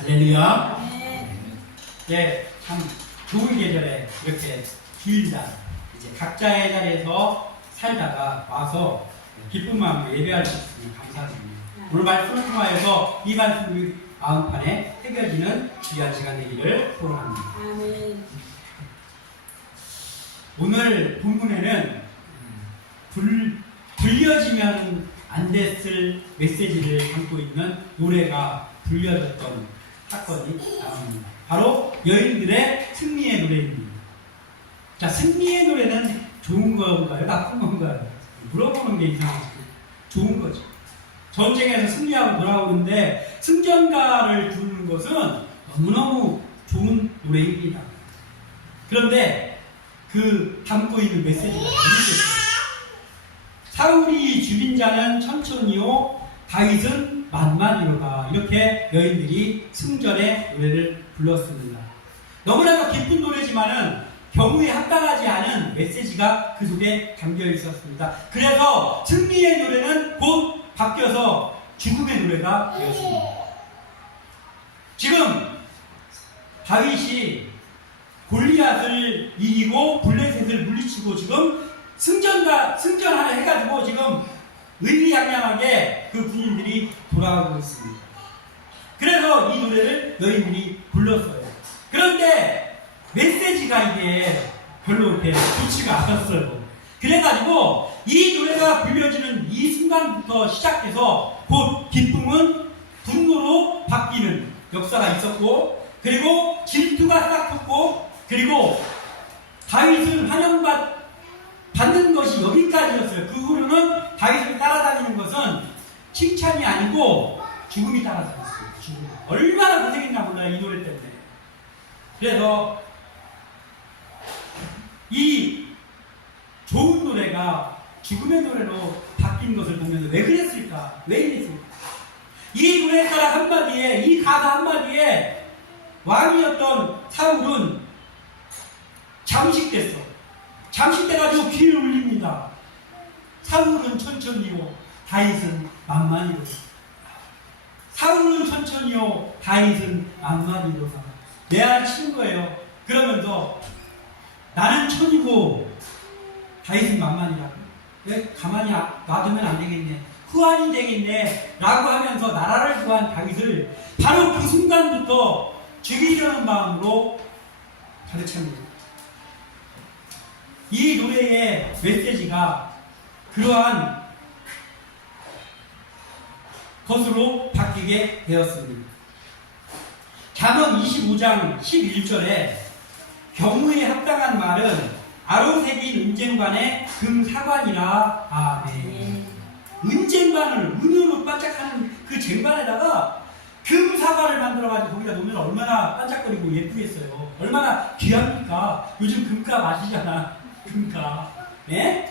할렐루야. 네, 참 좋은 계절에 이렇게 주일날 이제 각자의 자리에서 살다가 와서 기쁜 마음으로 예배할 수 있으면 감사드립니다. 오늘 말씀을 통하여서 이 말씀이 마음판에 새겨지는 귀한 시간 되기를 소원합니다. 아멘. 오늘 본문에는 불려지면 안 됐을 메시지를 담고 있는 노래가 불려졌던 사건이 나옵니다. 바로 여인들의 승리의 노래입니다. 자, 승리의 노래는 좋은 건가요? 나쁜 건가요? 물어보는 게 이상하죠. 좋은 거죠. 전쟁에서 승리하고 돌아오는데 승전가를 부르는 것은 너무너무 좋은 노래입니다. 그런데 그 담고 있는 메시지가 재밌겠어요. 사울이 죽인 자는 천천히요, 다윗은 만만이로다. 이렇게 여인들이 승전의 노래를 불렀습니다. 너무나도 기쁜 노래지만은 경우에 합당하지 않은 메시지가 그 속에 담겨 있었습니다. 그래서 승리의 노래는 곧 바뀌어서 죽음의 노래가 되었습니다. 지금 다윗이 골리앗을 이기고 블레셋을 물리치고 지금 승전하려 해가지고 지금 의미양양하게 그 군인들이 돌아가고 있습니다. 그래서 이 노래를 여인들이 불렀어요. 그런데 메시지가 이게 별로 이렇게 좋지가 않았어요. 그래가지고 이 노래가 불려지는 이 순간부터 시작해서 곧 기쁨은 분노로 바뀌는 역사가 있었고, 그리고 질투가 싹 텄고, 그리고 다윗을 환영받는 것이 여기까지였어요. 그 후로는 다윗을 따라다니는 것은 칭찬이 아니고 죽음이 따라다녔어요. 죽음. 얼마나 고생했나 몰라요, 이 노래 때문에. 그래서 이 좋은 노래가 죽음의 노래로 바뀐 것을 보면 왜 그랬을까? 왜 이랬을까? 이 노래가락 한마디에, 이 가사 한마디에 왕이었던 사울은 잠식됐어. 잠식돼가지고 귀를 울립니다. 사울은 천천히요, 다윗은 만만이로다. 사울은 천천히요, 다윗은 만만이로다. 내알 치는 거예요. 그러면서 나는 천이고 다윗은 만만이라고. 왜 가만히 놔두면 안 되겠네, 후환이 되겠네 라고 하면서 나라를 구한 다윗을 바로 그 순간부터 죽이려는 마음으로 가득 찹니다. 이 노래의 메시지가 그러한 것으로 바뀌게 되었습니다. 잠언 25장 11절에 경우에 합당한 말은 아로새긴 은쟁반의 금사관이라. 아멘. 은쟁반을 은으로 반짝하는 그 쟁반에다가 금사과를 만들어가지고 거기다 놓으면 얼마나 반짝거리고 예쁘겠어요. 얼마나 귀합니까? 요즘 금값 아시잖아. 금값. 예?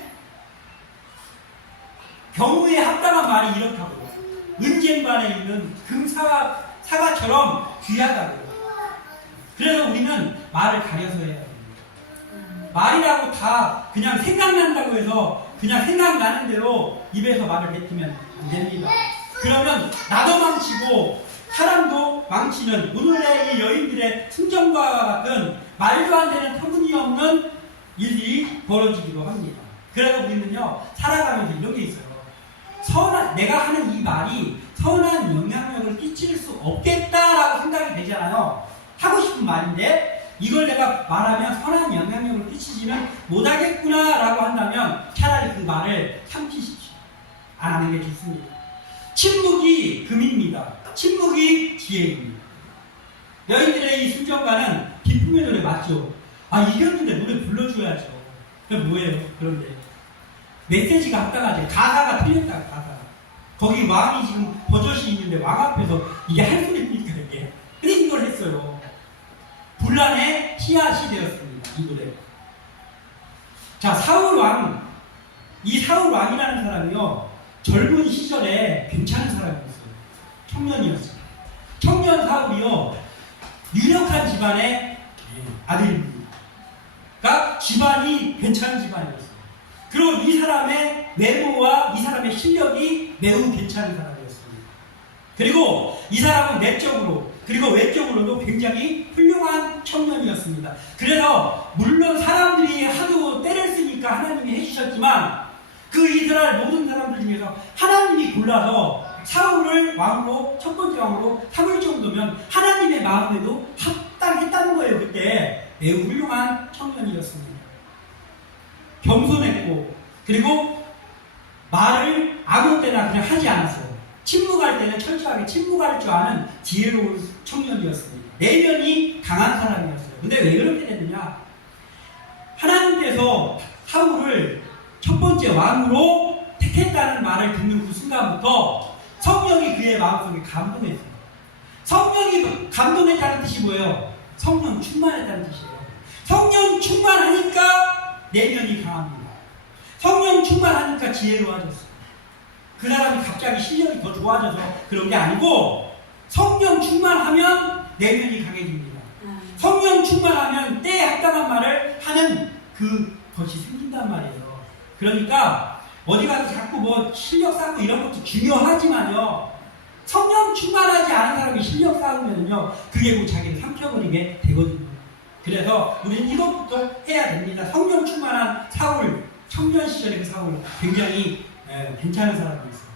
경우에 합당한 말이 이렇다고. 은쟁반에 있는 금사과처럼 귀하다고요. 그래서 우리는 말을 가려서 해야 됩니다. 말이라고 다 그냥 생각난다고 해서 그냥 생각나는 대로 입에서 말을 뱉으면 안 됩니다. 그러면 나도 망치고 사람도 망치는 오늘의 이 여인들의 승전과 같은 말도 안 되는 터무니없는 일이 벌어지기도 합니다. 그래서 우리는요, 살아가면서 이런 게 있어요. 내가 하는 이 말이 선한 영향력을 끼칠 수 없겠다라고 생각이 되잖아요. 하고 싶은 말인데 이걸 내가 말하면 선한 영향력을 끼치지는 못하겠구나라고 한다면 차라리 그 말을 삼키십시오. 안 하는 게 좋습니다. 침묵이 금입니다. 침묵이 지혜입니다. 여인들의 이 순정가는 기쁨의 노래 맞죠? 아, 이겼는데 노래 불러줘야죠. 그게 뭐예요? 그런데 메시지가 합당하지. 가사가 틀렸다. 가사가. 거기 왕이 지금 버젓이 있는데 왕 앞에서 이게 할 소리입니까 이게? 근데 이걸 했어요. 분란의 씨앗이 되었습니다. 이 노래. 자, 사울왕. 이 사울왕이라는 사람이요, 젊은 시절에 괜찮은 사람이었어요. 청년이었어요. 청년 사울이요, 유력한 집안의 아들입니다. 그러니까 집안이 괜찮은 집안이었어요. 그리고 이 사람의 외모와 이 사람의 실력이 매우 괜찮은 사람이었습니다. 그리고 이 사람은 내적으로 그리고 외적으로도 굉장히 훌륭한 청년이었습니다. 그래서 물론 사람들이 하도 때를 쓰니까 하나님이 해주셨지만 그 이스라엘 모든 사람들 중에서 하나님이 골라서 사울을 왕으로 첫 번째 왕으로 삼을 정도면 하나님의 마음에도 합당했다는 거예요. 그때 매우 훌륭한 청년이었습니다. 겸손했고 그리고 말을 아무 때나 그냥 하지 않았어요. 침묵할 때는 철저하게 침묵할 줄 아는 지혜로운 청년이었습니다. 내면이 강한 사람이었어요. 근데 왜 그렇게 됐느냐? 하나님께서 사울을 첫 번째 왕으로 택했다는 말을 듣는 그 순간부터 성령이 그의 마음속에 감동했어요. 성령이 감동했다는 뜻이 뭐예요? 성령 충만했다는 뜻이에요. 성령 충만하니까 내면이 강합니다. 성령 충만하니까 지혜로워졌어요. 그 사람이 갑자기 실력이 더 좋아져서 그런 게 아니고 성령 충만하면 내면이 강해집니다. 성령 충만하면 때에 합당한 말을 하는 그것이 생긴단 말이에요. 그러니까 어디 가서 자꾸 뭐 실력 쌓고 이런 것도 중요하지만요. 성령 충만하지 않은 사람이 실력 쌓으면요. 그게 곧 자기를 삼켜버리게 되거든요. 그래서 우리는 이것부터 해야 됩니다. 성령 충만한 사울, 청년 시절의 그 사울 굉장히 괜찮은 사람이었어요.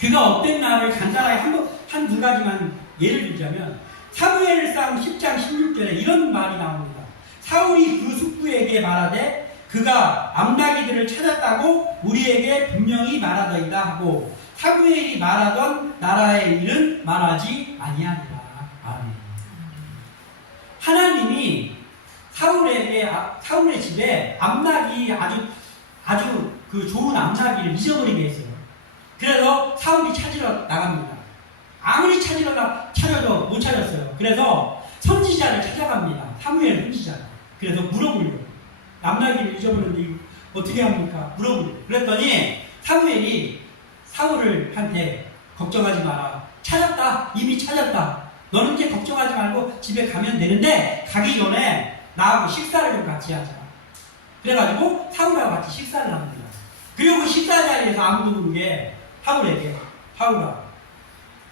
그가 어떤 날을 간단하게 한두 가지만 예를 들자면 사무엘상 10장 16절에 이런 말이 나옵니다. 사울이 그 숙부에게 말하되 그가 암나기들을 찾았다고 우리에게 분명히 말하더이다 하고 사무엘이 말하던 나라의 일은 말하지 아니하니라. 아멘. 하나님이 사울의 집에 암나기 아주 그 좋은 암나기를 잊어버리게 했어요. 그래서 사울이 찾으러 나갑니다. 아무리 찾아도 못 찾았어요. 그래서 선지자를 찾아갑니다. 사무엘 선지자. 그래서 물어보려고. 암나기를 잊어버렸는데 어떻게 합니까? 물어보려고. 그랬더니 사무엘이 사울한테 걱정하지 마라. 찾았다. 이미 찾았다. 너는 이제 걱정하지 말고 집에 가면 되는데 가기 전에 나하고 식사를 좀 같이 하자. 그래가지고 사울하고 같이 식사를 합니다. 그리고 그 식사 자리에서 아무도 모르게 사울에게 사울아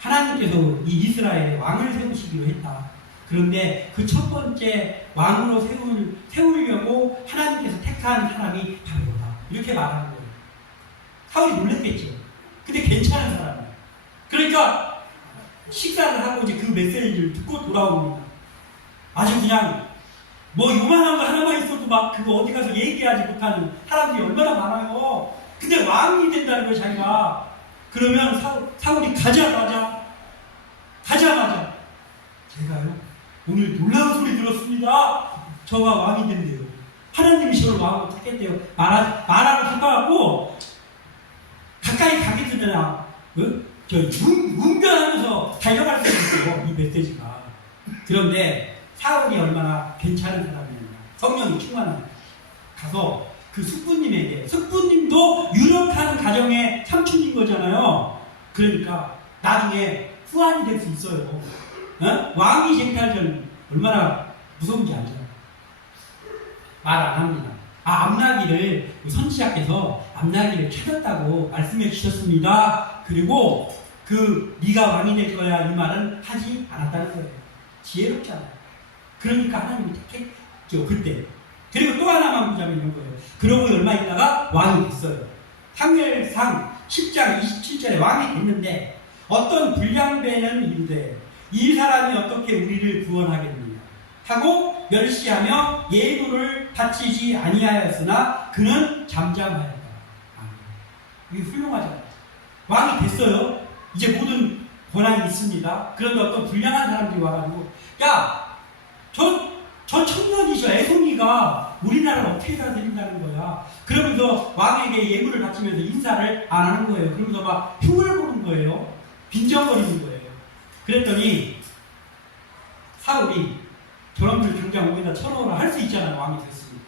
하나님께서 이 이스라엘에 왕을 세우시기로 했다. 그런데 그 첫 번째 왕으로 세우려고 하나님께서 택한 사람이 바로 너다. 이렇게 말하는 거예요. 사울이 놀랬겠죠. 근데 괜찮은 사람이에요. 그러니까 식사를 하고 이제 그 메시지를 듣고 돌아옵니다. 아주 그냥 뭐 요만한 거 하나만 있어도 막 그거 어디 가서 얘기하지 못하는 사람들이 얼마나 많아요. 근데 왕이 된다는 거예요, 자기가. 그러면 사울이 가자마자 제가요 오늘 놀라운 소리 들었습니다. 저가 왕이 된대요. 하나님이 저를 왕으로 택했대요. 말하고 싶어갖고 가까이 가게 되잖아. 운변하면서 달려갈 수 있어요. 이 메시지가. 그런데 사울이 얼마나 괜찮은 사람이었냐. 성령이 충만한. 가서 그 숙부님에게, 숙부님도 유력한 가정의 삼촌인 거잖아요. 그러니까 나중에 후환이 될 수 있어요. 왕이 쟁탈전 얼마나 무서운지 알죠? 말 안 합니다. 암나기를 선지자께서 암나기를 찾았다고 말씀해 주셨습니다. 그리고 네가 왕이 될 거야 이 말은 하지 않았다는 거예요. 지혜롭잖아요. 그러니까 하나님이 택했죠 그때. 그리고 또 하나만 보자면 이런 거예요. 그러고 얼마 있다가 왕이 됐어요. 사무엘상 10장 27절에 왕이 됐는데 어떤 불량배는 이르되 이 사람이 어떻게 우리를 구원하겠느냐 하고 멸시하며 예물을 바치지 아니하였으나 그는 잠잠하였다. 이게 훌륭하잖아요. 왕이 됐어요. 이제 모든 권한이 있습니다. 그런데 어떤 불량한 사람들이 와가지고 야, 저 청년이죠. 애송이가 우리나라를 어떻게 다 드린다는 거야. 그러면서 왕에게 예물을 바치면서 인사를 안 하는 거예요. 그러면서 막 흉을 보는 거예요. 빈정거리는 거예요. 그랬더니 사울이 저놈들 당장 오기다 쳐놓으라 할 수 있잖아요. 왕이 됐으니까.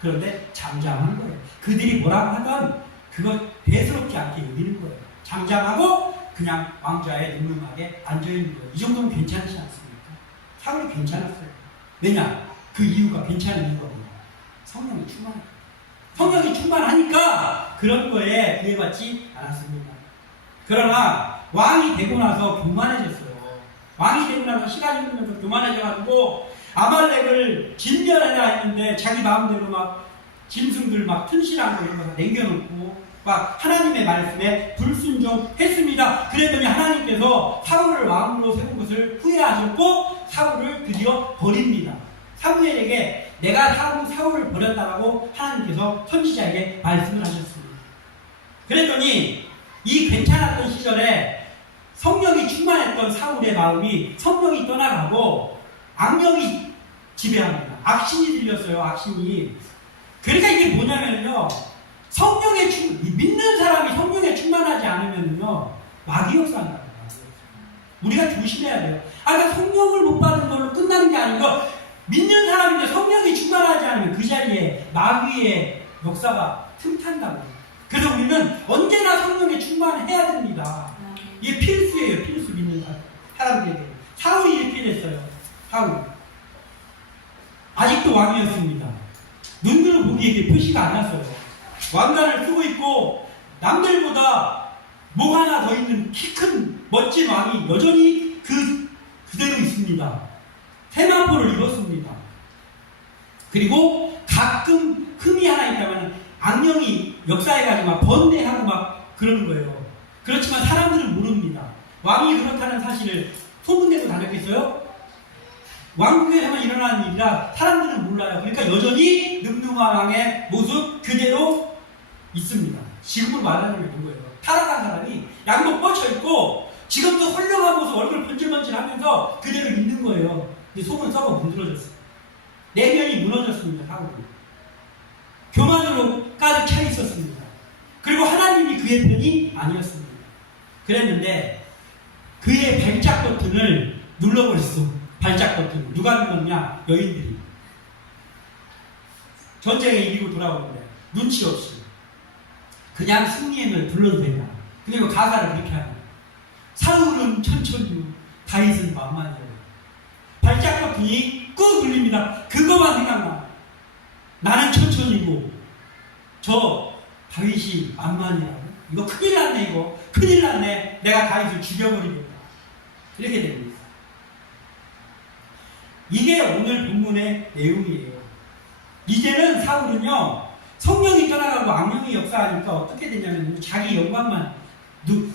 그런데 잠잠한 거예요. 그들이 뭐라고 하던 그거 대수롭지 않게 여기는 거예요. 잠잠하고 그냥 왕좌에 늠름하게 앉아있는 거예요. 이 정도면 괜찮지 않습니까? 사울이 괜찮았어요. 왜냐? 그 이유가 괜찮은 이유가 뭐냐? 성령이 충만해요. 성령이 충만하니까 그런 거에 구애받지 않았습니다. 그러나 왕이 되고 나서 교만해졌어요. 왕이 되고 나서 시간이 흐르면서 교만해져가지고 아말렉을 진멸하려 했는데 자기 마음대로 막 짐승들 막 튼실한 거 이런 거 다 남겨놓고 막 하나님의 말씀에 불순종했습니다. 그랬더니 하나님께서 사울을 왕으로 세운 것을 후회하셨고 사울을 드디어 버립니다. 사무엘에게 내가 사울을 버렸다라고 하나님께서 선지자에게 말씀을 하셨습니다. 그랬더니 이 괜찮았던 시절에 성령이 충만했던 사울의 마음이 성령이 떠나가고 악령이 지배합니다. 악신이 들렸어요. 악신이. 그러니까 이게 뭐냐면요, 믿는 사람이 성령에 충만하지 않으면요 마귀 역사한다는 거예요. 우리가 조심해야 돼요. 그러니까 성령을 못 받은 걸로 끝나는 게 아니고 믿는 사람인데 성령이 충만하지 않으면 그 자리에 마귀의 역사가 틈탄다고. 그래서 우리는 언제나 성령에 충만해야 됩니다. 이게 필수예요. 필수. 믿는 사람들에게. 사울이 이렇게 됐어요. 사울 아직도 왕이었습니다. 눈으로 보기에 표시가 안 났어요. 왕관을 쓰고 있고 남들보다 목 하나 더 있는 키 큰 멋진 왕이 여전히 그대로 있습니다. 세마포를 입었습니다. 그리고 가끔 흠이 하나 있다면 악령이 역사해가지고 막 번뇌하고 막 그러는 거예요. 그렇지만 사람들은 모릅니다. 왕이 그렇다는 사실을 소문내고 다녔겠어요? 왕국에서만 일어나는 일이라 사람들은 몰라요. 그러니까 여전히 늠름한 왕의 모습 그대로 있습니다. 지금은 말하는 게 뭐예요? 타락한 사람이 양복 뻗쳐있고 지금도 헐렁한 모습 얼굴 번질번질하면서 그대로 있는 거예요. 근데 속은 썩어 문드러졌어요. 내면이 무너졌습니다. 사울은. 교만으로 가득 차 있었습니다. 그리고 하나님이 그의 편이 아니었습니다. 그랬는데 그의 발작 버튼을 눌러버렸어. 발작 버튼. 누가 눌렀냐? 여인들이. 전쟁에 이기고 돌아오는데 눈치 없이 그냥 승리행을 불러도 되냐. 그리고 가사를 그렇게 하는 거예요. 사울은 천천히요, 다윗은 만만히요. 발작 버튼이 꾹 눌립니다. 그거만 생각나. 나는 천천히고 저 다윗이 만만이라고. 이거 큰일 났네. 이거 큰일 났네. 내가 다윗을 죽여버리겠다. 이렇게 됩니다. 이게 오늘 본문의 내용이에요. 이제는 사울은요 성령이 떠나가고 악령이 역사하니까 어떻게 되냐면 자기 영광만,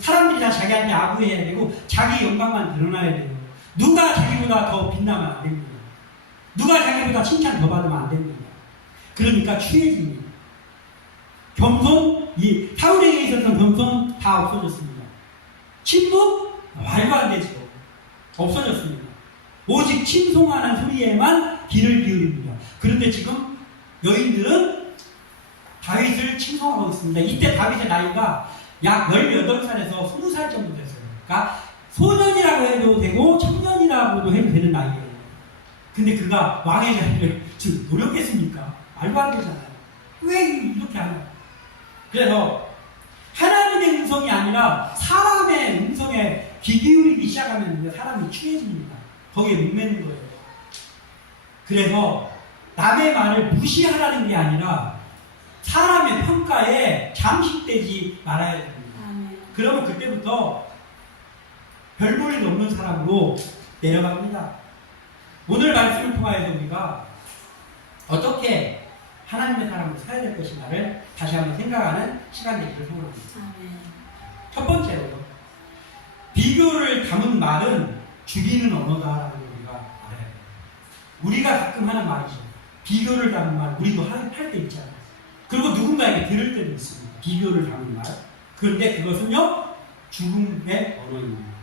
사람들이 다 자기한테 아부해야 되고 자기 영광만 드러나야 돼요. 누가 자기보다 더 빛나면 안 됩니다. 누가 자기보다 칭찬 더 받으면 안 됩니다. 그러니까 취해집니다. 겸손, 이 사울에게 있었던 겸손 다 없어졌습니다. 침묵? 말도 안 되죠. 없어졌습니다. 오직 칭송하는 소리에만 귀를 기울입니다. 그런데 지금 여인들은 다윗을 칭송하고 있습니다. 이때 다윗의 나이가 약 18살에서 20살 정도 됐어요. 그러니까 소년이라고 해도 되고 청년이라고도 해도 되는 나이예요. 근데 그가 왕의 자리를 지금 노렸겠습니까? 말도 안 되잖아요. 왜 이렇게 하냐? 그래서 하나님의 음성이 아니라 사람의 음성에 귀 기울이기 시작하면 사람이 취해집니다. 거기에 목매는 거예요. 그래서 남의 말을 무시하라는 게 아니라 사람의 평가에 잠식되지 말아야 됩니다. 그러면 그때부터 별볼일 없는 사람으로 내려갑니다. 오늘 말씀을 통하여서 우리가 어떻게 하나님의 사람으로 살아야 될 것인가를 다시 한번 생각하는 시간 되기를 소원합니다. 첫 번째로요, 비교를 담은 말은 죽이는 언어다라는 걸 우리가 알아야 돼요. 우리가 가끔 하는 말이죠. 비교를 담은 말, 우리도 할 때 있잖아요. 그리고 누군가에게 들을 때도 있습니다. 비교를 담은 말. 그런데 그것은요, 죽음의 언어입니다.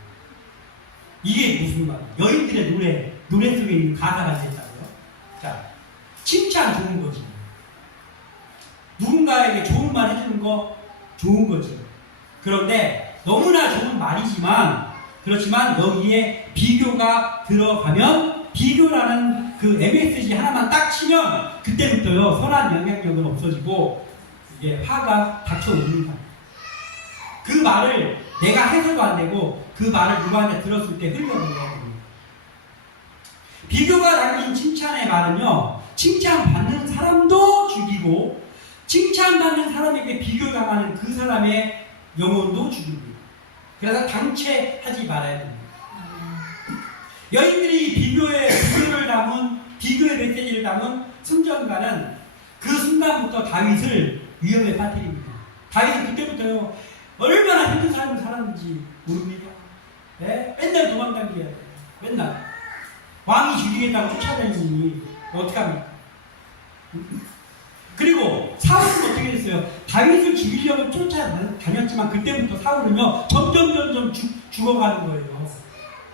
이게 무슨 말이에요? 여인들의 노래 속에 있는 가사가 있다고요? 자, 칭찬 좋은 거지. 누군가에게 좋은 말 해주는 거 좋은 거죠. 그런데 너무나 좋은 말이지만, 그렇지만 여기에 비교가 들어가면, 비교라는 그 MSG 하나만 딱 치면 그때부터요 선한 영향력은 없어지고 이게 화가 닥쳐옵니다. 그 말을 내가 해서도 안 되고 그 말을 누구한테 들었을 때 흘려버려요. 비교가 담긴 칭찬의 말은요, 칭찬받는 사람도 죽이고 칭찬받는 사람에게 비교당하는 그 사람의 영혼도 죽입니다. 그래서 당최하지 말아야 됩니다. 여인들이 비교를 담은 비교의 메시지를 담은 순전가는 그 순간부터 다윗을 위험에 빠뜨립니다. 다윗은 그때부터요 얼마나 힘든 삶을 살았는지 모릅니다. 네? 맨날 도망다녀야 돼요. 맨날 왕이 죽이겠다고 쫓아다니니 어떡합니까? 그리고 사울은 어떻게 됐어요? 다윗을 죽이려고 쫓아다녔지만 그때부터 사울은요 점점 죽어가는 거예요.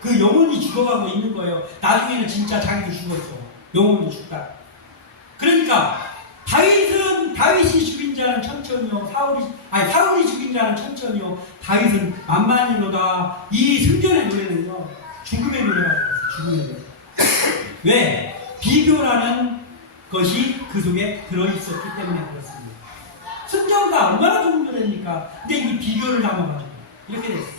그 영혼이 죽어가고 있는 거예요. 나중에는 진짜 자기도 죽었어. 영혼이 죽다. 그러니까 다윗이 죽인 자는 천천히요. 사울이 죽인 자는 천천히요. 다윗은 만만히로다. 이 승전의 노래는요 죽음의 노래가 되었어요. 죽음의 노래. 왜? 비교라는 것이 그 속에 들어있었기 때문에 그렇습니다. 순전과 얼마나 좋은 노래입니까? 근데 이 비교를 담아가지고 이렇게 됐습니다.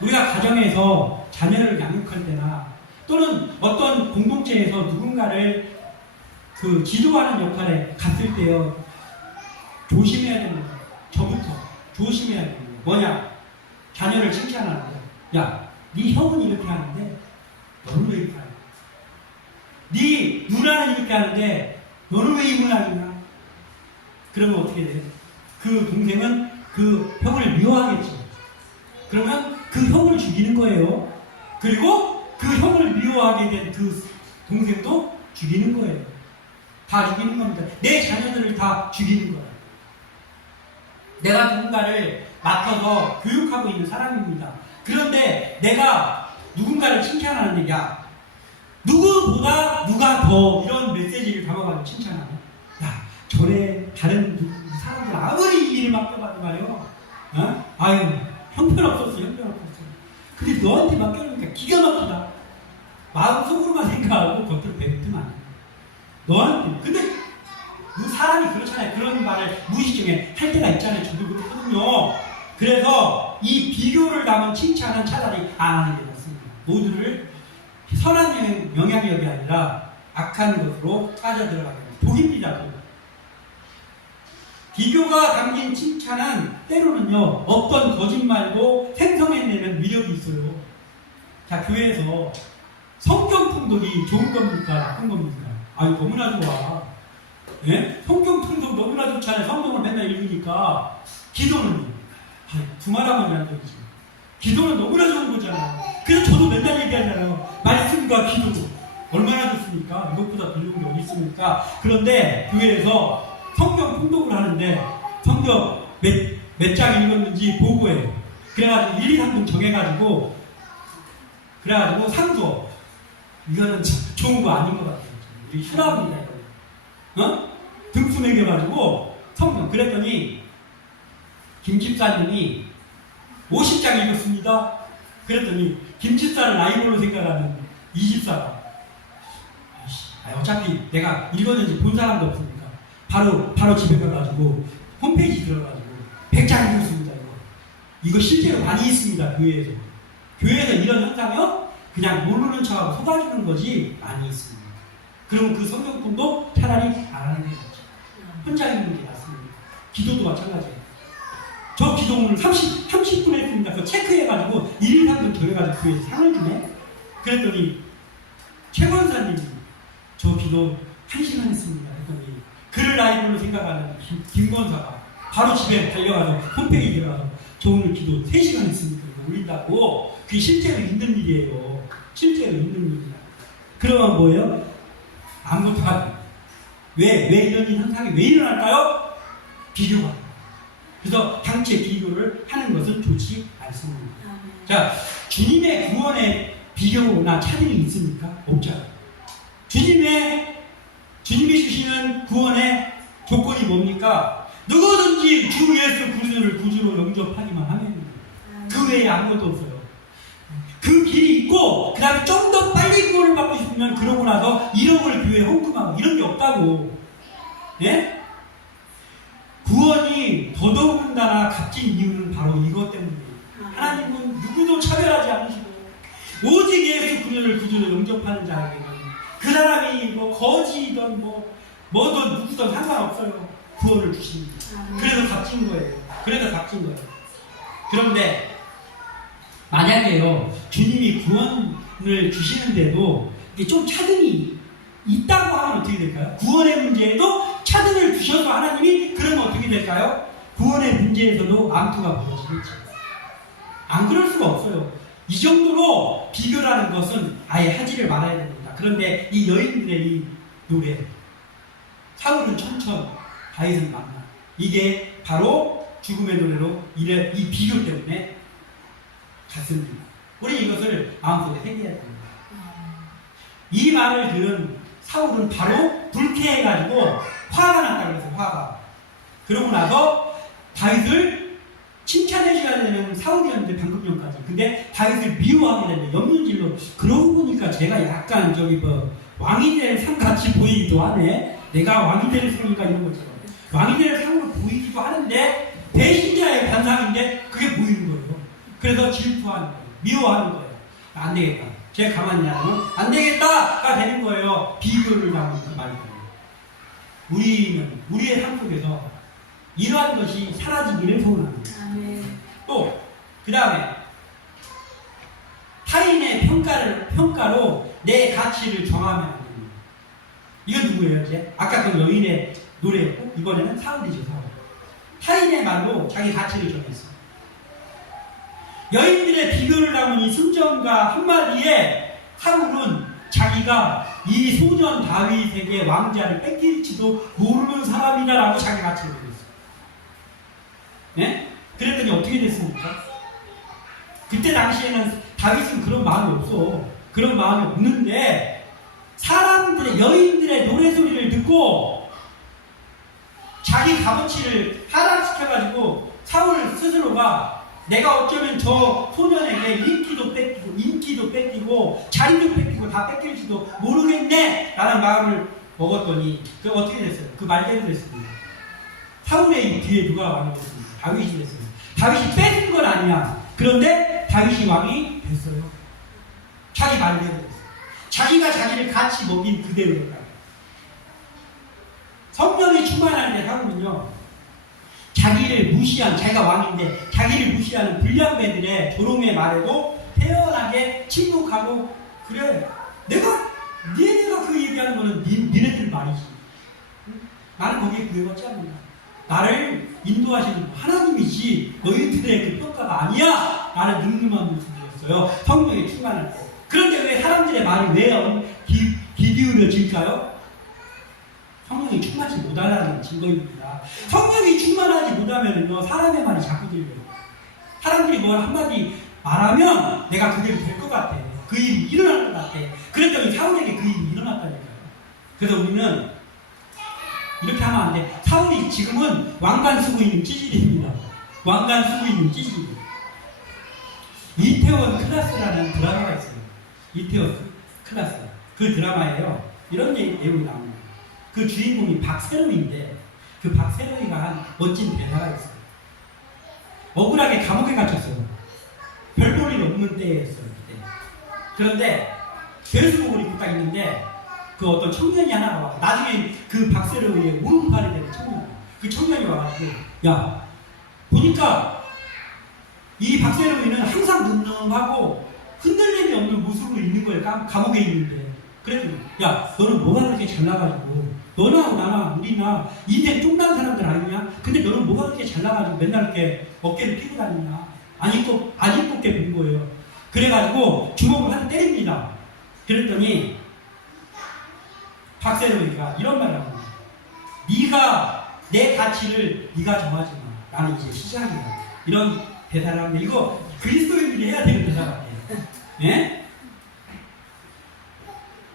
우리가 가정에서 자녀를 양육할 때나 또는 어떤 공동체에서 누군가를 지도하는 역할에 갔을 때요 조심해야 됩니다. 저부터 조심해야 됩니다. 뭐냐? 자녀를 칭찬하는데 야, 네 형은 이렇게 하는데 너는 왜 이렇게 하냐? 네 누나는 이렇게 하는데 너는 왜 이 모양이냐? 그러면 어떻게 돼요? 그 동생은 그 형을 미워하겠죠. 그러면 그 형을 죽이는 거예요. 그리고 그 형을 미워하게 된 그 동생도 죽이는 거예요. 다 죽이는 겁니다. 내 자녀들을 다 죽이는 거예요. 내가 누군가를 맡아서 교육하고 있는 사람입니다. 그런데 내가 누군가를 칭찬하는데 야, 누구보다 누가 더 이런 메시지를 담아가지고 칭찬하냐? 야, 전에 다른 사람들 아무리 일을 맡겨봐도 말이요. 어? 아유, 형편없었어. 근데 너한테 맡겨놓으니까 기가 막히다. 마음속으로만 생각하고 겉으로 뱉으면 안 돼. 너한테. 근데 그 사람이 그렇잖아요. 그런 말을 무의식 중에 할 때가 있잖아요. 저도 그렇거든요. 그래서 이 비교를 담은 칭찬은 차라리 안 하는 게 낫습니다. 모두를 선한 영향력이 아니라 악한 것으로 빠져들어가게 됩니다. 독입니다. 독. 비교가 담긴 칭찬은 때로는요 어떤 거짓말도 생성해내는 위력이 있어요. 자, 교회에서 성경 통독이 좋은 겁니까? 나쁜 겁니까? 아유, 너무나 좋아. 예? 성경 통독 너무나 좋잖아요. 성경을 맨날 읽으니까. 기도는 두말하면 안 되지. 기도는 너무나 좋은 거잖아요. 그래서 저도 맨날 얘기하잖아요. 말씀과 기도 얼마나 좋습니까? 이것보다 더 좋은 게 어디 있습니까? 그런데 교회에서 성경 통독을 하는데 성경 몇 장 읽었는지 보고해요. 그래가지고 1, 2, 3분 정해가지고 그래가지고 상도 이거는 좋은 거 아닌 것 같아요. 우리 휴랍입니다. 어? 등수 매겨가지고 성경 그랬더니 김 집사님이 50장 읽었습니다. 그랬더니 김 집사를 라이벌로 생각하는 이 집사가 어차피 내가 읽었는지 본 사람도 없으니까 바로 집에 가가지고 홈페이지 들어가지고 100장 읽었습니다. 이거 실제로 많이 있습니다. 교회에서 이런 현상이요 그냥 모르는 척하고 속아주는 거지 많이 있습니다. 그러면 그 성경통도 차라리 안 하는 게 낫죠. 혼자 읽는 게 낫습니다. 기도도 마찬가지예요. 저 기도 오늘 30분 했습니다. 그거 체크해가지고 1일 3분 정해가지고 교회에서 상을 주네. 그랬더니 최 권사님이 저 기도 1시간 했습니다. 했더니 그를 라이브로 생각하는 김 권사가 바로 집에 달려가서 홈페이지 들어가서 저 오늘 기도 3시간 했습니다. 올린다고. 그게 실제로 있는 일이에요. 실제로 있는 일이다. 그러면 뭐예요? 아무것도 하지. 왜 이런 현상이 왜 일어날까요? 비교가. 그래서 당체 비교를 하는 것은 좋지 않습니다. 자, 주님의 구원에 비교나 차등이 있습니까? 없잖아요. 주님이 주시는 구원의 조건이 뭡니까? 누구든지 주 예수 그리스도를 구주로 영접하기만 하면 그 외에 아무것도 없어요. 그 길이 있고 그 다음에 좀 더 빨리 구원을 받고 싶으면 그러고 나서 1억을 교회에 헌금하고 이런 게 없다고. 예? 구원이 더더욱다나 값진 이유는 바로 이것 때문이에요. 하나님은 누구도 차별하지 않으시고 오직 예수 그리스도를 구주로 영접하는 자에게는 그 사람이 뭐 거지든 뭐든 누구든 상관없어요. 구원을 주십니다. 그래서 값진 거예요. 그런데 만약에요 주님이 구원을 주시는데도 이게 좀 차등이 있다고 하면 어떻게 될까요? 구원의 문제에도 차등을 주셔서 하나님이 그러면 어떻게 될까요? 구원의 문제에서도 암투가 벌어지겠죠. 안 그럴 수가 없어요. 이 정도로 비교라는 것은 아예 하지를 말아야 됩니다. 그런데 이 여인들의 이 노래, 사울은 천천, 다윗은 만나. 이게 바로 죽음의 노래로 이 비교 때문에 갔습니다. 우리 이것을 마음속에 새겨야 됩니다. 이 말을 들은 사울은 바로 불쾌해가지고 화가 났다 그래서 화가. 그러고 나서 다윗을 칭찬해줘야 되는 사울이었는데 방금 전까지. 근데 다윗을 미워하게 되는 염문질로. 그러고 보니까 제가 약간 왕이 될 상 같이 보이기도 하네. 내가 왕이 될 상인가 이런 것처럼. 왕이 될 상으로 보이기도 하는데 배신자의 반상인데 그게 보이는 거예요. 그래서 질투하는 거예요. 미워하는 거예요. 안 되겠다. 제가 가만히 하면 안 되겠다가 되는 거예요. 비교를 나오는 그 말이 거예요. 우리는 우리의 삶 속에서 이러한 것이 사라지기를 소원합니다. 또 그 다음에 타인의 평가로 내 가치를 정하면 안 됩니다. 이건 누구예요? 이제 아까 그 여인의 노래였고 이번에는 사울이죠. 사울. 타인의 말로 자기 가치를 정했어. 여인들의 비교를 담은 이 순정과 한마디에 사울은 자기가 이 소년 다윗에게 왕자를 뺏길지도 모르는 사람이다라고 자기 가치를 정했어. 네? 그랬더니 어떻게 됐습니까? 그때 당시에는 다윗은 그런 마음이 없어. 그런 마음이 없는데 사람들의 여인들의 노래소리를 듣고 자기 값어치를 하락시켜가지고 사울 스스로가 내가 어쩌면 저 소년에게 인기도 뺏기고 자리도 뺏기고 다 뺏길지도 모르겠네 라는 마음을 먹었더니 그 어떻게 됐어요? 그 말대로 됐습니다. 사울의 뒤에 누가 왕이 됐습니다. 다윗이 됐습니다. 다윗이 뺏은 건 아니야. 그런데 다윗이 왕이 됐어요. 자기 말대로 됐어요. 자기가 자기를 같이 먹인 그대로다. 성령이 충만할 때 사울은요, 자기를 무시한, 자기가 왕인데 자기를 무시하는 불량배들의 조롱의 말에도 태연하게 침묵하고, 그래, 내가 그 얘기하는 거는 니네들 말이지. 나는 거기에 구애받지 않는다. 나를 인도하시는 하나님이지 너희들의 그 평가가 아니야. 나는 늠름한 모습이었어요. 성령이 충만할 때. 그런데 왜 사람들의 말이 왜 귀 기울여질까요? 성령이 충만하지 못하다는 증거입니다. 성령이 충만하지 못하면요, 사람의 말이 자꾸 들려요. 사람들이 뭘 한마디 말하면 내가 그대로 될 것 같아. 그 일이 일어날 것 같아. 그랬더니 사울에게 그 일이 일어났다니까요. 그래서 우리는 이렇게 하면 안 돼. 사울이 지금은 왕관 쓰고 있는 찌질입니다. 왕관 쓰고 있는 찌질. 이태원 클라스라는 드라마가 있어요. 이태원 클라스. 그 드라마에요, 이런 내용이 나옵니다. 그 주인공이 박세로이인데 그 박세로이가 한 멋진 대사가 있어요. 억울하게 감옥에 갇혔어요. 별 볼 일 없는 때였어요. 그때. 그런데 죄수복을 입고 딱 있는데 그 어떤 청년이 하나가 와. 나중에 그 박세로이의 오른팔이 되는 청년. 그 청년이 와가지고, 야, 보니까 이 박세로이는 항상 늠름하고 흔들림이 없는 모습으로 있는 거예요. 감옥에 있는데. 그랬더니, 야, 너는 뭐가 그렇게 잘나가지고, 너나 나나 우리나 인생 쫑난 사람들 아니냐? 근데 너는 뭐가 그렇게 잘나가지고 맨날 이렇게 어깨를 피고 다니냐? 안 입고게 본 거예요. 그래가지고 주먹을 한 대 때립니다. 그랬더니 박세로이가 이런 말을 합니다. 네가 내 가치를 네가 정하지 마. 나는 이제 시작이야. 이런 대사를 합니다. 이거 그리스도인들이 해야 되는 대사 같아요. 예?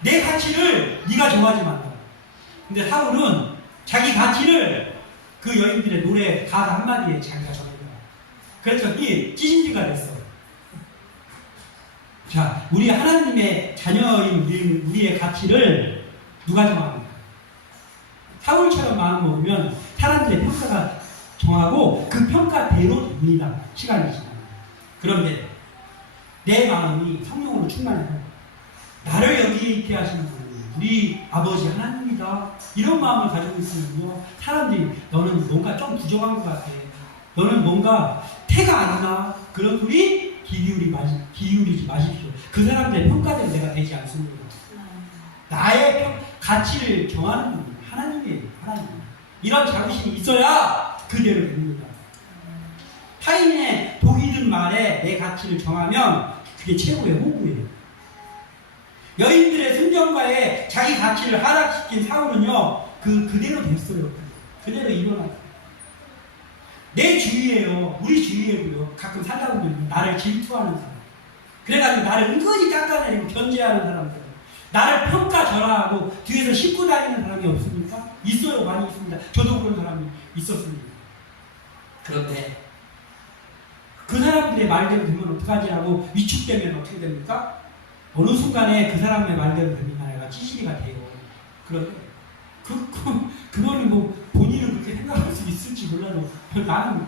내 가치를 네가 정하지 마. 근데 사울은 자기 가치를 그 여인들의 노래 가사 한마디에 자기가 정합니다. 그랬더니 찌질이가 됐어. 자, 우리 하나님의 자녀인 우리의 가치를 누가 정합니까? 사울처럼 마음 먹으면 사람들의 평가가 정하고 그 평가대로 됩니다. 시간이 지나면. 그런데 내 마음이 성령으로 충만해서 나를 여기에 있게 하시는 분, 우리 아버지 하나님이다. 이런 마음을 가지고 있으면요, 사람들이 너는 뭔가 좀 부족한 것 같아. 너는 뭔가 태가 안 나. 그런 소리 기울이지 마십시오. 그 사람들의 평가대로 내가 되지 않습니다. 나의 가치를 정하는 분이 하나님이에요. 하나님. 이런 자부심이 있어야 그대로 됩니다. 타인의 독이 든 말에 내 가치를 정하면 그게 최고의 호구예요. 여인들의 순정과에 자기 가치를 하락시킨 사울은요, 그대로 됐어요. 그대로 일어났어요. 내 주위에요, 우리 주위에도요, 가끔 살다 보면 나를 질투하는 사람, 그래가지고 나를 은근히 깎아내리고 견제하는 사람들, 나를 평가절하하고 뒤에서 씹고 다니는 사람이 없습니까? 있어요, 많이 있습니다. 저도 그런 사람이 있었습니다. 그런데 그 사람들의 말대로 되면 어떡하지라고 위축되면 어떻게 됩니까? 어느 순간에 그 사람의 말대로 됩니다. 내가 찌질이가 돼요. 그런데 그거는 뭐 본인은 그렇게 생각할 수 있을지 몰라도 나는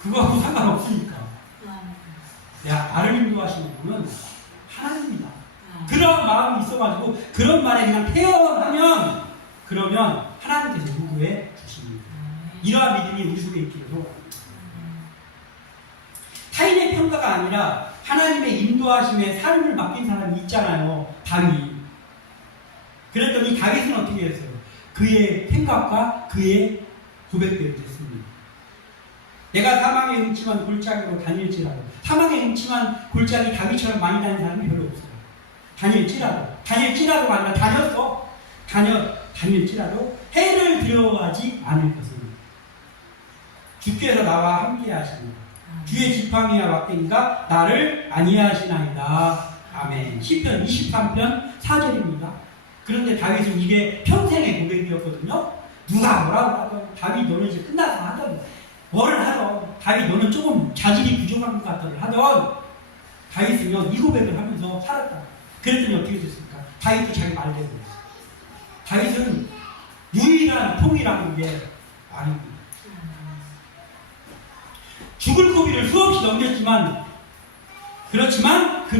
그거하고 상관없으니까. 나를 인도하시는 분은 하나님이다. 그런 마음이 있어가지고 그런 말에 그냥 태어나면 그러면 하나님께서 요구해 주십니다. 이러한 믿음이 우리 속에 있기로 타인의 평가가 아니라 하나님의 인도하심에 삶을 맡긴 사람이 있잖아요. 다윗. 그랬더니 다윗은 어떻게 했어요? 그의 생각과 그의 고백대로 됐습니다. 내가 사망의 음침한 골짜기로 다닐지라도, 사망의 음침한 골짜기 다윗처럼 많이 다니는 사람이 별로 없어요. 다닐지라도가 아니라 다녔어. 다닐지라도 해를 두려워하지 않을 것입니다. 주께서 나와 함께 하십니다. 주의 지팡이와 막대기가 나를 안위하시나이다. 아멘. 시편 23편 4절입니다. 그런데 다윗은 이게 평생의 고백이었거든요. 누가 뭐라고 하던 다윗 너는 이제 끝나서 하던 뭐를 하던 다윗 너는 조금 자질이 부족한 것 같던 하던 다윗은요 이 고백을 하면서 살았다. 그랬더니 어떻게 됐습니까? 다윗도 자기 말대로 했어요. 다윗은 유일한 통일한 게 아닙니다. 죽을 고비를 수없이 넘겼지만 그는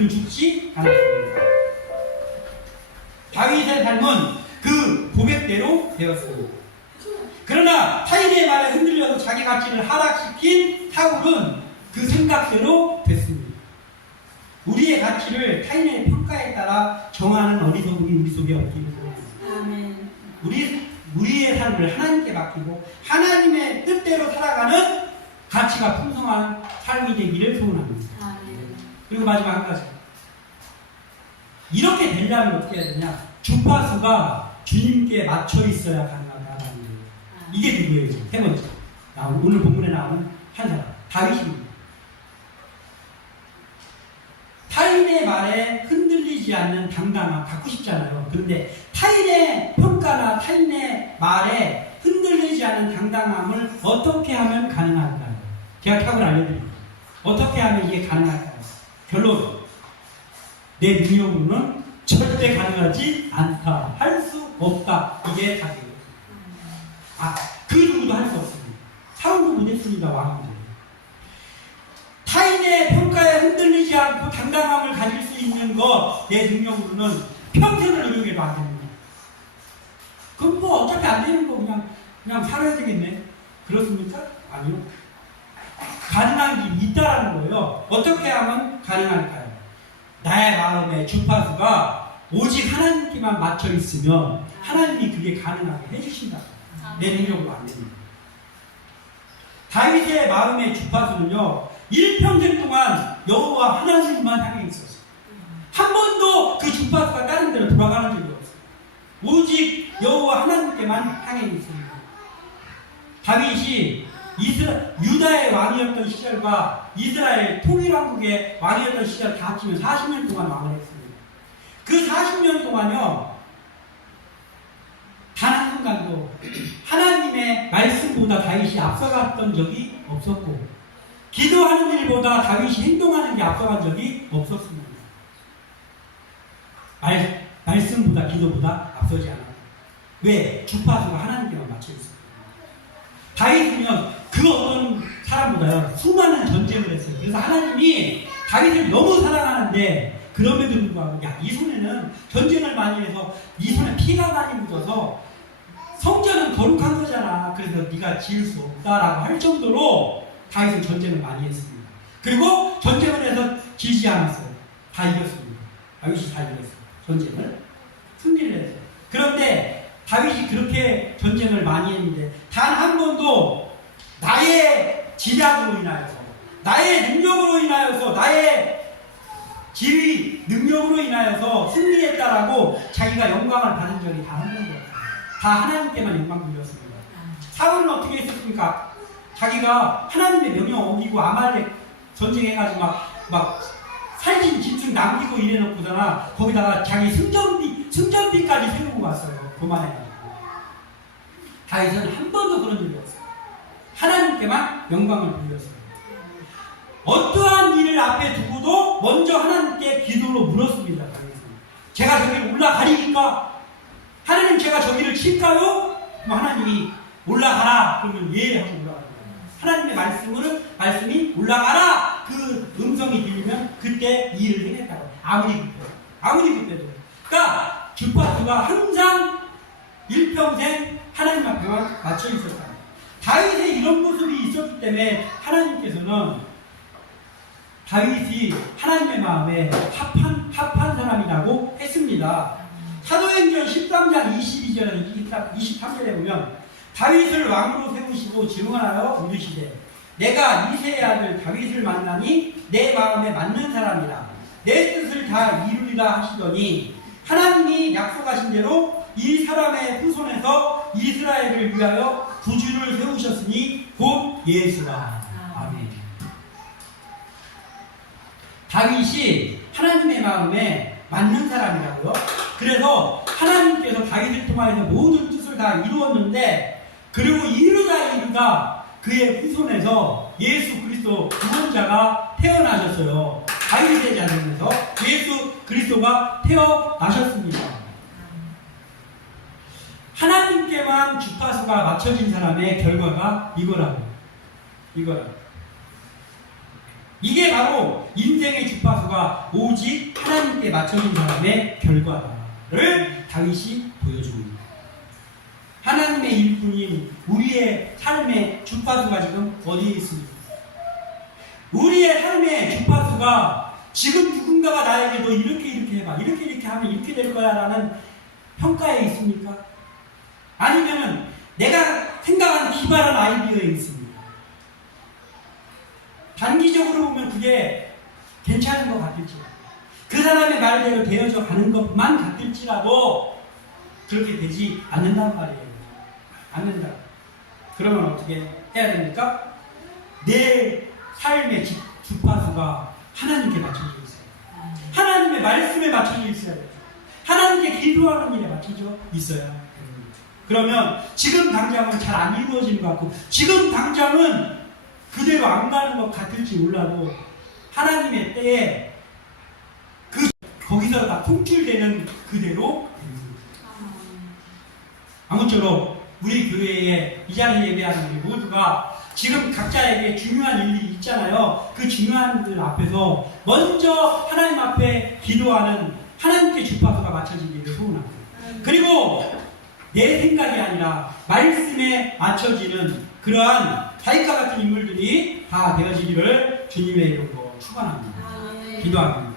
죽지 않았습니다. 다윗의 삶은 그 고백대로 되었습니다. 그러나 타인의 말에 흔들려서 자기 가치를 하락시킨 사울은 그 생각대로 됐습니다. 우리의 가치를 타인의 평가에 따라 정하는 어리석음이 우리 속에 없기를 바랍니다. 우리의 삶을 하나님께 맡기고 하나님의 뜻대로 살아가는 가치가 풍성한 삶이 되기를 소원합니다. 그리고 마지막 한 가지. 이렇게 되려면 어떻게 해야 되냐? 주파수가 주님께 맞춰 있어야 가능하다는 거예요. 이게 누구예요? 세 번째. 오늘 본문에 나오는 한 사람. 다윗입니다. 타인의 말에 흔들리지 않는 당당함 갖고 싶잖아요. 그런데 타인의 평가나 타인의 말에 흔들리지 않는 당당함을 어떻게 하면 가능할까요? 제가 답을 알려드립니다. 어떻게 하면 이게 가능할까요? 결론. 내 능력으로는 절대 가능하지 않다. 할 수 없다. 이게 답이에요. 그 누구도 할 수 없습니다. 사울도 못했습니다. 왕인데. 타인의 평가에 흔들리지 않고 당당함을 가질 수 있는 것, 내 능력으로는 평생을 노력해도 안 됩니다. 그럼 뭐 어차피 안 되는 거 그냥 살아야 되겠네. 그렇습니까? 아니요. 가능한 길이 있다라는 거예요. 어떻게 하면 가능할까요? 나의 마음의 주파수가 오직 하나님께만 맞춰 있으면 하나님이 그게 가능하게 해주신다. 내 능력으로 안 됩니다. 다윗의 마음의 주파수는요, 일평생 동안 여호와 하나님만 향해 있었어요. 한 번도 그 주파수가 다른 데로 돌아가는 적이 없어요. 오직 여호와 하나님께만 향해 있습니다. 다윗이 유다의 왕이었던 시절과 이스라엘 통일왕국의 왕이었던 시절 다 합치면 40년 동안 왕을 했습니다. 그 40년 동안요, 단 한순간도 하나님의 말씀보다 다윗이 앞서갔던 적이 없었고, 기도하는 일보다 다윗이 행동하는 게 앞서간 적이 없었습니다. 말씀보다 기도보다 앞서지 않았다. 왜? 주파수가 하나님께만 맞춰 있습니다. 다윗은요, 그 어떤 사람보다요, 수많은 전쟁을 했어요. 그래서 하나님이 다윗을 너무 사랑하는데, 그럼에도 불구하고, 이 손에는 전쟁을 많이 해서, 이 손에 피가 많이 묻어서, 성전은 거룩한 거잖아. 그래서 네가 지을 수 없다라고 할 정도로 다윗은 전쟁을 많이 했습니다. 그리고 전쟁을 해서 지지 않았어요. 다 이겼습니다. 다윗이 다 이겼어. 전쟁을 승리를 했어. 그런데 다윗이 그렇게 전쟁을 많이 했는데 단 한 번도 나의 지략으로 인하여서, 나의 능력으로 인하여서, 나의 지휘 능력으로 인하여서 승리했다라고 자기가 영광을 받은 적이 단 한 번도 없어요. 다 하나님께만 영광 돌렸습니다. 사울은 어떻게 했었습니까? 자기가 하나님의 명령 어기고 아말렉 전쟁해가지고 막 살진 집중 남기고 이래놓고잖아. 거기다가 자기 승전비까지 세우고 왔어요. 교만해가지고. 다윗은 한 번도 그런 적이 없어요. 하나님께만 영광을 돌렸어요. 어떠한 일을 앞에 두고도 먼저 하나님께 기도로 물었습니다. 다윗은. 제가 저기를 올라가리니까 하나님 제가 저기를 칠까요? 그럼 하나님이 올라가라. 그러면 예 하고 올라가요. 하나님의 말씀이 올라가라. 그 음성이 들리면 그때 일을 해냈다고. 아무리 급해도. 그러니까 주파수가 항상 일평생 하나님 앞에만 맞춰 있었다. 다윗의 이런 모습이 있었기 때문에 하나님께서는 다윗이 하나님의 마음에 합한 사람이라고 했습니다. 사도행전 13장 22절에서 23절에 보면 다윗을 왕으로 세우시고 증언하여 이르시되 내가 이새의 아들 다윗을 만나니 내 마음에 맞는 사람이라 내 뜻을 다 이루리라 하시더니 하나님이 약속하신 대로 이 사람의 후손에서 이스라엘을 위하여 구주를 세우셨으니 곧 예수라. 아멘. 다윗이 하나님의 마음에 맞는 사람이라고요. 그래서 하나님께서 다윗을 통하여서 모든 뜻을 다 이루었는데 그리고 이루다 그의 후손에서 예수 그리스도 구원자가 태어나셨어요. 다윗의 자손에서 예수 그리스도가 태어나셨습니다. 하나님께만 주파수가 맞춰진 사람의 결과가 이거라고. 이게 바로 인생의 주파수가 오직 하나님께 맞춰진 사람의 결과를 다윗이 보여줍니다. 하나님의 일꾼인 우리의 삶의 주파수가 지금 어디에 있습니까? 우리의 삶의 주파수가 지금 누군가가 나에게 너 이렇게 해봐, 이렇게 하면 이렇게 될 거야 라는 평가에 있습니까? 아니면은 내가 생각한 기발한 아이디어에 있습니다. 단기적으로 보면 그게 괜찮은 것 같을지라도 그 사람의 말대로 되어져 가는 것만 같을지라도 그렇게 되지 않는단 말이에요. 않는다. 그러면 어떻게 해야 됩니까? 내 삶의 주파수가 하나님께 맞춰져 있어요. 하나님의 말씀에 맞춰져 있어야 돼요. 하나님께 기도하는 일에 맞춰져 있어야 됩니다. 그러면 지금 당장은 잘 안 이루어지는 것 같고 지금 당장은 그대로 안 가는 것 같을지 몰라도 하나님의 때에 거기서 다 통출되는 그대로 아무쪼록 우리 교회에 이 자리에 예배하는 우리 모두가 지금 각자에게 중요한 일이 있잖아요. 그 중요한 일 앞에서 먼저 하나님 앞에 기도하는 하나님께 주파수가 맞춰지기를 소원합니다. 그리고 내 생각이 아니라 말씀에 맞춰지는 그러한 다윗과 같은 인물들이 다 되어지기를 주님의 이름으로 축원합니다. 기도합니다.